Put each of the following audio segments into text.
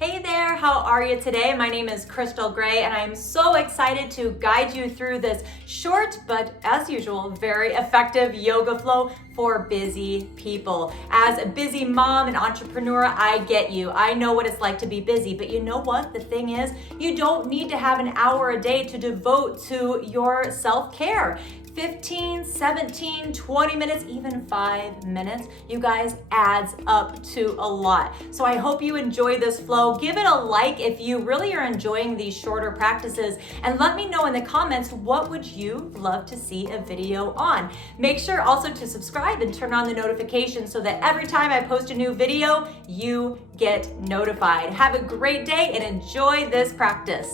Hey there, how are you today? My name is Crystal Gray and I am so excited to guide you through this short but as usual very effective yoga flow for busy people. As a busy mom and entrepreneur, I get you. I know what it's like to be busy, but you know what? The thing is, you don't need to have an hour a day to devote to your self-care. 15, 17, 20 minutes, even 5 minutes, you guys, adds up to a lot. So I hope you enjoy this flow. Give it a like if you really are enjoying these shorter practices, and let me know in the comments, what would you love to see a video on? Make sure also to subscribe and turn on the notifications so that every time I post a new video, you get notified. Have a great day and enjoy this practice.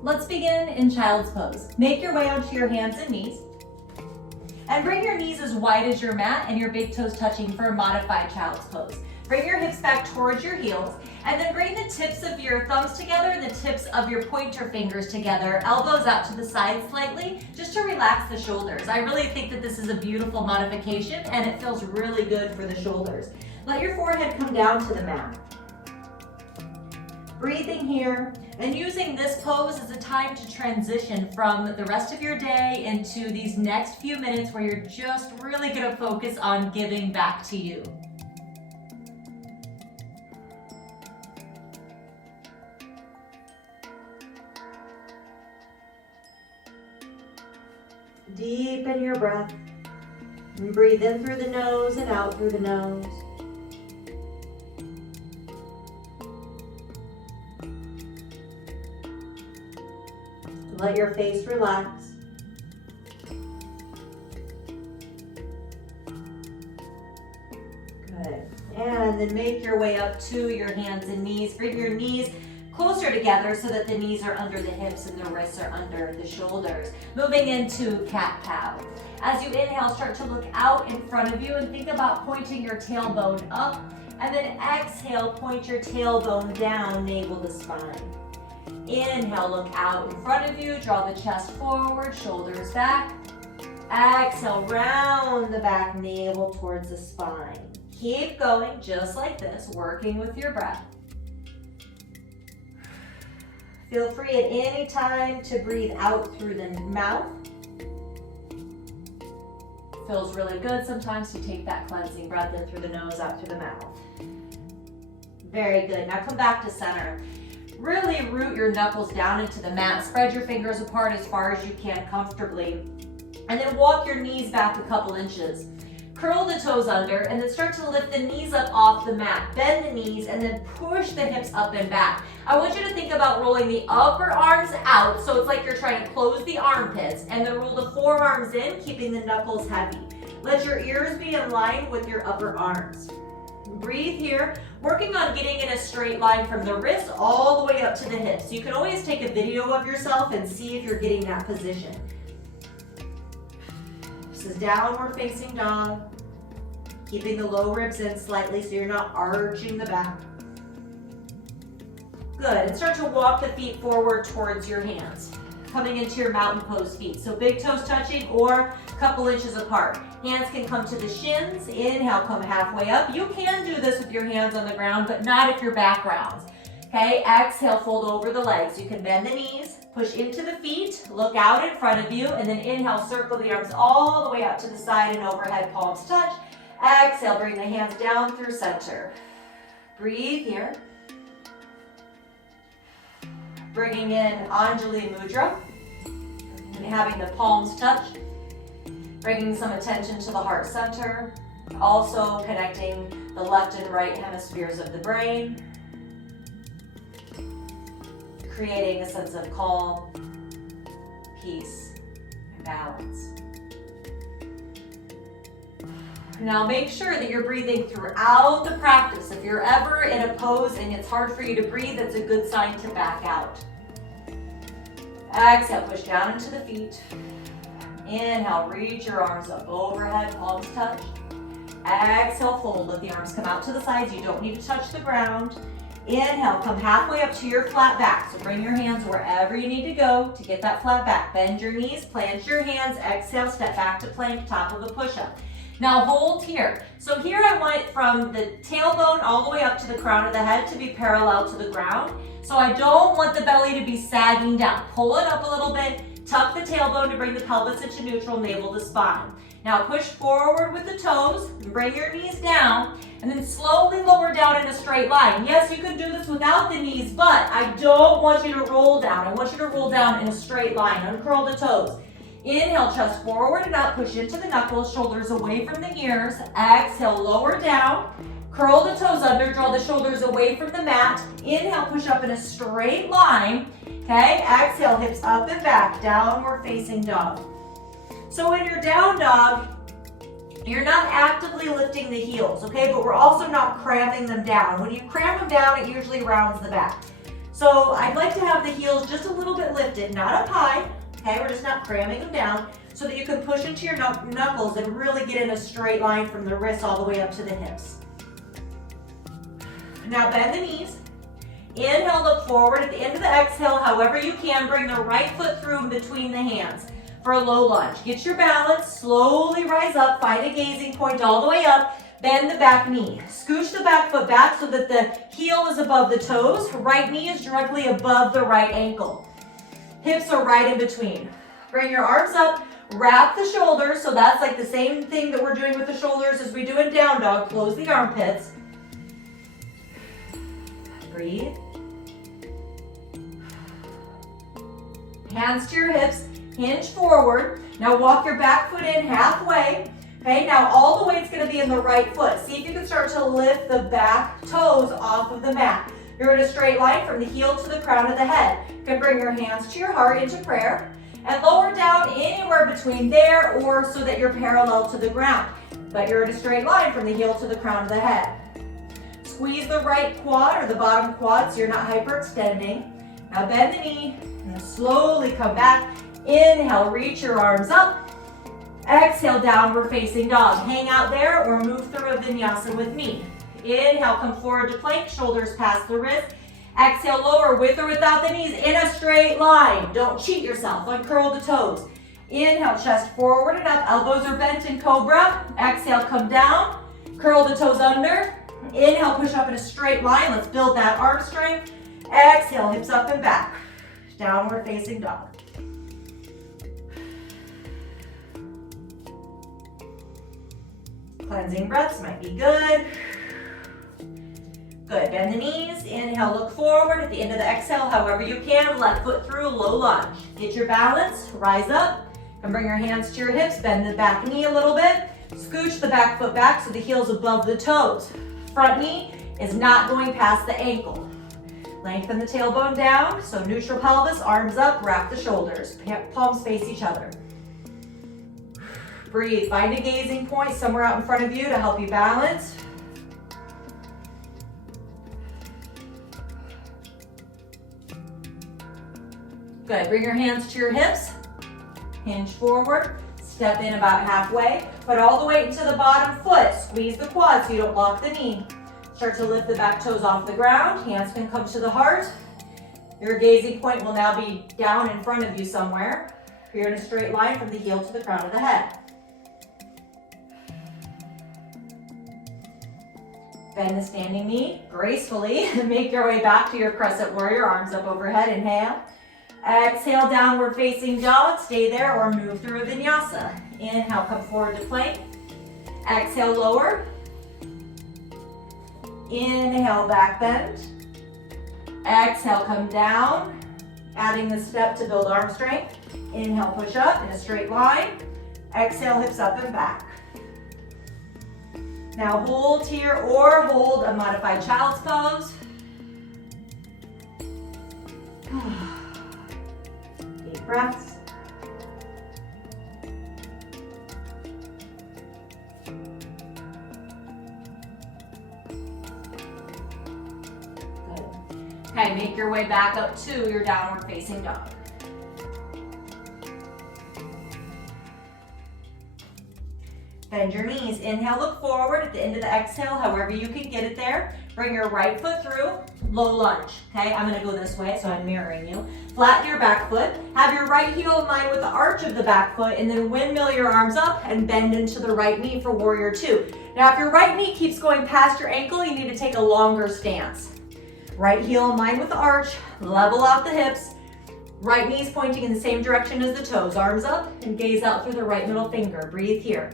Let's begin in child's pose. Make your way onto your hands and knees. And bring your knees as wide as your mat and your big toes touching for a modified child's pose. Bring your hips back towards your heels, and then bring the tips of your thumbs together and the tips of your pointer fingers together, elbows out to the side slightly, just to relax the shoulders. I really think that this is a beautiful modification and it feels really good for the shoulders. Let your forehead come down to the mat. Breathing here and using this pose as a time to transition from the rest of your day into these next few minutes where you're just really going to focus on giving back to you. Deepen your breath and breathe in through the nose and out through the nose. Let your face relax. Good. And then make your way up to your hands and knees. Bring your knees closer together so that the knees are under the hips and the wrists are under the shoulders. Moving into cat-cow. As you inhale, start to look out in front of you and think about pointing your tailbone up. And then exhale, point your tailbone down, navel to spine. Inhale, look out in front of you, draw the chest forward, shoulders back. Exhale, round the back, navel towards the spine. Keep going just like this, working with your breath. Feel free at any time to breathe out through the mouth. Feels really good sometimes to take that cleansing breath in through the nose, out through the mouth. Very good. Now come back to center. Really root your knuckles down into the mat. Spread your fingers apart as far as you can comfortably. And then walk your knees back a couple inches. Curl the toes under and then start to lift the knees up off the mat. Bend the knees and then push the hips up and back. I want you to think about rolling the upper arms out, so it's like you're trying to close the armpits, and then roll the forearms in, keeping the knuckles heavy. Let your ears be in line with your upper arms. Breathe here, working on getting in a straight line from the wrist all the way up to the hips. You can always take a video of yourself and see if you're getting that position. This is downward facing dog. Keeping the low ribs in slightly so you're not arching the back. Good, and start to walk the feet forward towards your hands. Coming into your mountain pose feet. So big toes touching or a couple inches apart. Hands can come to the shins. Inhale, come halfway up. You can do this with your hands on the ground, but not if your back rounds. Okay, exhale, fold over the legs. You can bend the knees, push into the feet, look out in front of you, and then inhale, circle the arms all the way out to the side and overhead, palms touch. Exhale, bring the hands down through center. Breathe here. Bringing in Anjali Mudra and having the palms touch. Bringing some attention to the heart center. Also connecting the left and right hemispheres of the brain. Creating a sense of calm, peace, and balance. Now make sure that you're breathing throughout the practice. If you're ever in a pose and it's hard for you to breathe, that's a good sign to back out. Exhale, push down into the feet. Inhale, reach your arms up overhead, palms touch. Exhale, fold, let the arms come out to the sides. You don't need to touch the ground. Inhale, come halfway up to your flat back. So bring your hands wherever you need to go to get that flat back. Bend your knees, plant your hands. Exhale, step back to plank, top of a push-up. Now hold here. So here I want it from the tailbone all the way up to the crown of the head to be parallel to the ground. So I don't want the belly to be sagging down. Pull it up a little bit, tuck the tailbone to bring the pelvis into neutral, navel to spine. Now push forward with the toes, and bring your knees down, and then slowly lower down in a straight line. Yes, you can do this without the knees, but I don't want you to roll down. I want you to roll down in a straight line. Uncurl the toes. Inhale, chest forward and up, push into the knuckles, shoulders away from the ears. Exhale, lower down. Curl the toes under, draw the shoulders away from the mat. Inhale, push up in a straight line. Okay, exhale, hips up and back, downward facing dog. So when you're down dog, you're not actively lifting the heels, okay? But we're also not cramming them down. When you cram them down, it usually rounds the back. So I'd like to have the heels just a little bit lifted, not up high, okay? We're just not cramming them down so that you can push into your knuckles and really get in a straight line from the wrists all the way up to the hips. Now bend the knees. Inhale, look forward. At the end of the exhale, however you can, bring the right foot through in between the hands for a low lunge. Get your balance, slowly rise up, find a gazing point all the way up, bend the back knee. Scooch the back foot back so that the heel is above the toes. Right knee is directly above the right ankle. Hips are right in between. Bring your arms up, wrap the shoulders. So that's like the same thing that we're doing with the shoulders as we do in down dog. Close the armpits. Breathe. Hands to your hips, hinge forward. Now walk your back foot in halfway. Okay, now all the weight's gonna be in the right foot. See if you can start to lift the back toes off of the mat. You're in a straight line from the heel to the crown of the head. You can bring your hands to your heart into prayer and lower down anywhere between there or so that you're parallel to the ground. But you're in a straight line from the heel to the crown of the head. Squeeze the right quad or the bottom quad so you're not hyperextending. Now bend the knee and slowly come back. Inhale, reach your arms up. Exhale, downward facing dog. Hang out there or move through a vinyasa with me. Inhale, come forward to plank, shoulders past the wrist. Exhale, lower with or without the knees in a straight line. Don't cheat yourself, uncurl the toes. Inhale, chest forward and up, elbows are bent in cobra. Exhale, come down, curl the toes under. Inhale, push up in a straight line. Let's build that arm strength. Exhale, hips up and back. Downward facing dog. Cleansing breaths might be good. Good, bend the knees. Inhale, look forward. At the end of the exhale, however you can, left foot through, low lunge. Get your balance, rise up, and bring your hands to your hips. Bend the back knee a little bit. Scooch the back foot back so the heel's above the toes. Front knee is not going past the ankle. Lengthen the tailbone down, so neutral pelvis, arms up, wrap the shoulders. Palms face each other. Breathe, find a gazing point somewhere out in front of you to help you balance. Good, bring your hands to your hips. Hinge forward, step in about halfway. Put all the weight into the bottom foot. Squeeze the quad so you don't lock the knee. Start to lift the back toes off the ground. Hands can come to the heart. Your gazing point will now be down in front of you somewhere. You're in a straight line from the heel to the crown of the head. Bend the standing knee gracefully. Make your way back to your crescent warrior, arms up overhead. Inhale. Exhale, downward facing dog. Stay there or move through a vinyasa. Inhale, come forward to plank. Exhale, lower. Inhale, back bend. Exhale, come down. Adding the step to build arm strength. Inhale, push up in a straight line. Exhale, hips up and back. Now hold here or hold a modified child's pose. Deep breaths. Good. Okay, make your way back up to your downward facing dog. Bend your knees. Inhale, look forward. At the end of the exhale, however you can get it there, Bring your right foot through, low lunge, okay? I'm gonna go this way, so I'm mirroring you. Flatten your back foot. Have your right heel in line with the arch of the back foot, and then windmill your arms up and bend into the right knee for warrior two. Now, if your right knee keeps going past your ankle, you need to take a longer stance. Right heel in line with the arch, level out the hips. Right knee's pointing in the same direction as the toes. Arms up and gaze out through the right middle finger. Breathe here.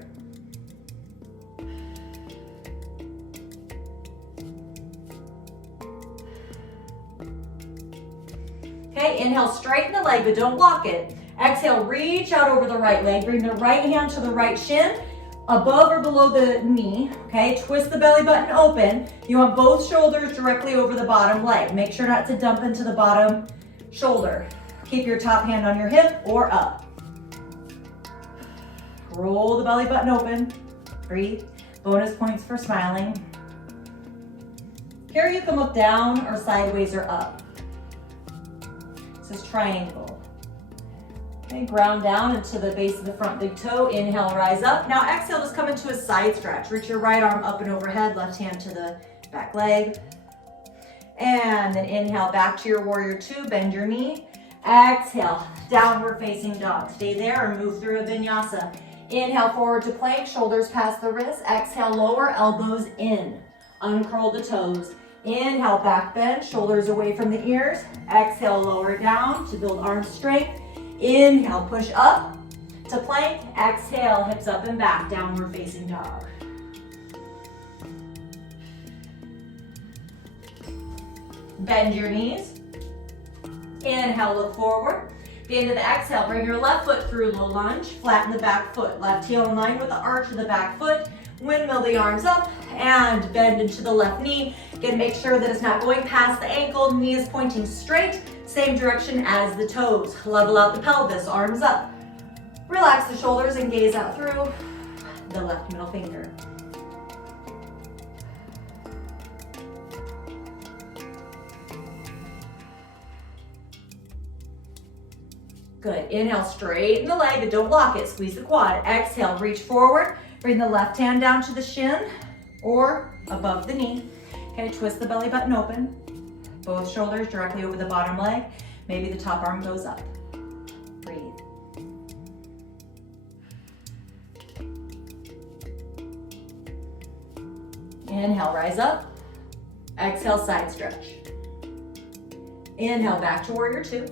Okay, inhale, straighten the leg, but don't block it. Exhale, reach out over the right leg. Bring the right hand to the right shin, above or below the knee. Okay, twist the belly button open. You want both shoulders directly over the bottom leg. Make sure not to dump into the bottom shoulder. Keep your top hand on your hip or up. Roll the belly button open. Breathe. Bonus points for smiling. Here you can look down or sideways or up. This is triangle. Okay, ground down into the base of the front big toe. Inhale, rise up. Now exhale, just come into a side stretch. Reach your right arm up and overhead, left hand to the back leg. And then inhale, back to your warrior two, bend your knee. Exhale, downward facing dog. Stay there or move through a vinyasa. Inhale, forward to plank, shoulders past the wrists. Exhale, lower, elbows in. Uncurl the toes. Inhale, back bend, shoulders away from the ears. Exhale, lower down to build arm strength. Inhale, push up to plank. Exhale, hips up and back, downward facing dog. Bend your knees. Inhale, look forward. At the end of the exhale, bring your left foot through low lunge. Flatten the back foot. Left heel in line with the arch of the back foot. Windmill the arms up and bend into the left knee. Again, make sure that it's not going past the ankle. Knee is pointing straight, same direction as the toes. Level out the pelvis, arms up. Relax the shoulders and gaze out through the left middle finger. Good. Inhale, straighten the leg, but don't block it. Squeeze the quad. Exhale, reach forward. Bring the left hand down to the shin or above the knee. Okay, twist the belly button open. Both shoulders directly over the bottom leg. Maybe the top arm goes up. Breathe. Inhale, rise up. Exhale, side stretch. Inhale, back to warrior two.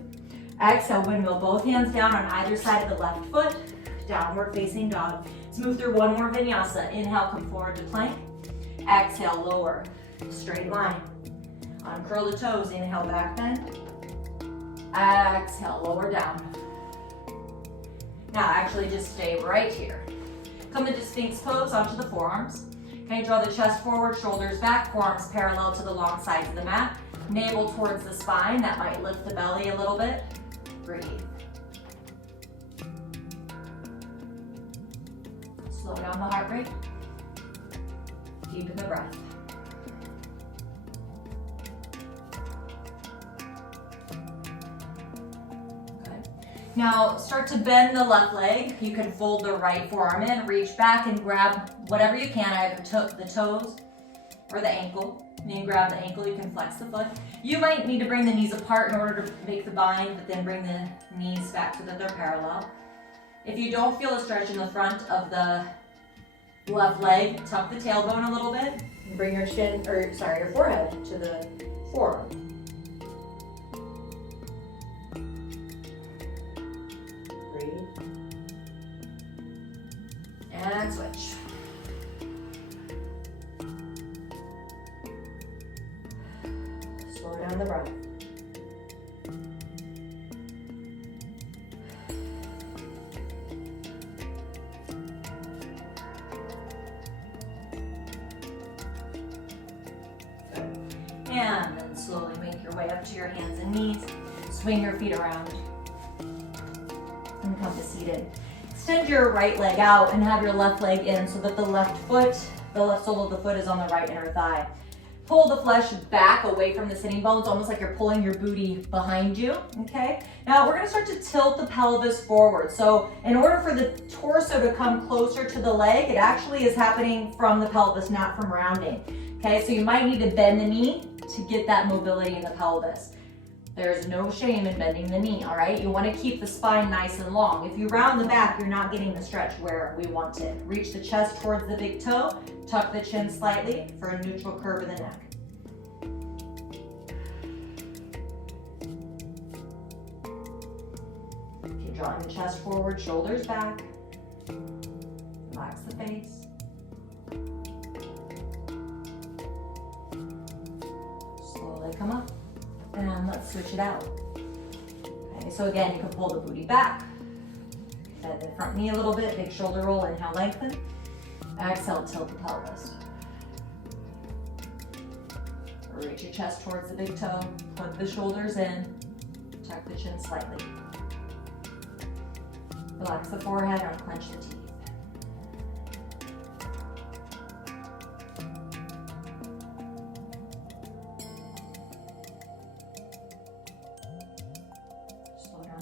Exhale, windmill both hands down on either side of the left foot. Downward facing dog. Let's move through one more vinyasa. Inhale, come forward to plank. Exhale, lower, straight line. Uncurl the toes. Inhale, back bend. Exhale, lower down. Now actually just stay right here. Come into Sphinx pose onto the forearms. Okay, draw the chest forward, shoulders back, forearms parallel to the long sides of the mat. Navel towards the spine. That might lift the belly a little bit. Breathe. Slow down the heart rate. Deepen the breath. Good. Now start to bend the left leg. You can fold the right forearm in, reach back and grab whatever you can, either the toes or the ankle. Then you grab the ankle, you can flex the foot. You might need to bring the knees apart in order to make the bind, but then bring the knees back so that they're parallel. If you don't feel a stretch in the front of the left leg, tuck the tailbone a little bit and bring your your forehead to the forearm. Breathe. And switch. Slow down the breath. And then slowly make your way up to your hands and knees. Swing your feet around. And come to seated. Extend your right leg out and have your left leg in so that the left sole of the foot is on the right inner thigh. Pull the flesh back away from the sitting bones, almost like you're pulling your booty behind you, okay? Now we're gonna start to tilt the pelvis forward. So in order for the torso to come closer to the leg, it actually is happening from the pelvis, not from rounding. Okay, so you might need to bend the knee to get that mobility in the pelvis. There's no shame in bending the knee, all right? You want to keep the spine nice and long. If you round the back, you're not getting the stretch where we want it. Reach the chest towards the big toe, tuck the chin slightly for a neutral curve in the neck. Keep drawing the chest forward, shoulders back. Relax the face. Slowly come up. And let's switch it out. Okay, so again, you can pull the booty back. Bend the front knee a little bit, big shoulder roll, inhale, lengthen. Exhale, tilt the pelvis. Reach your chest towards the big toe, put the shoulders in, tuck the chin slightly. Relax the forehead, unclench the teeth.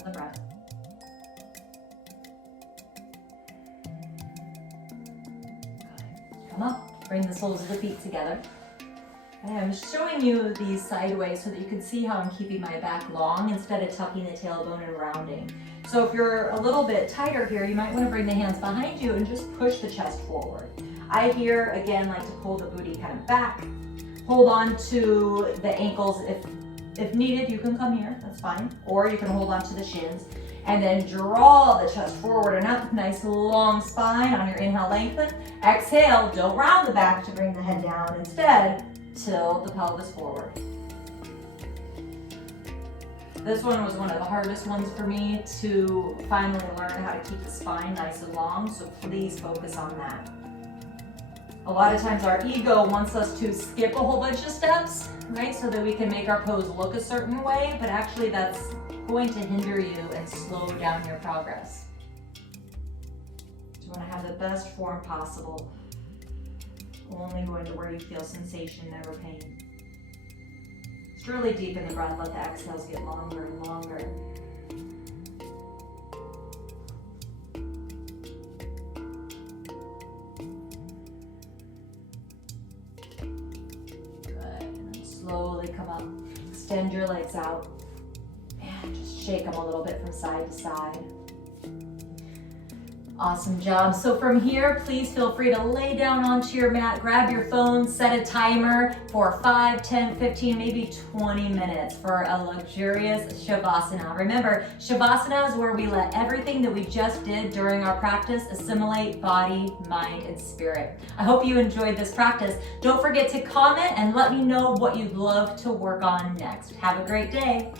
The breath. Good. Come up, bring the soles of the feet together. Okay, I'm showing you these sideways so that you can see how I'm keeping my back long instead of tucking the tailbone and rounding. So if you're a little bit tighter here, you might want to bring the hands behind you and just push the chest forward. I here, again, like to pull the booty kind of back. Hold on to the ankles if needed. You can come here, that's fine. Or you can hold on to the shins and then draw the chest forward and up. Nice long spine on your inhale, lengthen. Exhale, don't round the back to bring the head down. Instead, tilt the pelvis forward. This one was one of the hardest ones for me to finally learn how to keep the spine nice and long, so please focus on that. A lot of times our ego wants us to skip a whole bunch of steps, right? So that we can make our pose look a certain way, but actually that's going to hinder you and slow down your progress. So you want to have the best form possible. Only going to where you feel sensation, never pain. Just really deep in the breath, let the exhales get longer and longer. Slowly come up, extend your legs out, and just shake them a little bit from side to side. Awesome job. So from here, please feel free to lay down onto your mat, grab your phone, set a timer for 5, 10, 15, maybe 20 minutes for a luxurious Shavasana. Remember, Shavasana is where we let everything that we just did during our practice assimilate body, mind, and spirit. I hope you enjoyed this practice. Don't forget to comment and let me know what you'd love to work on next. Have a great day.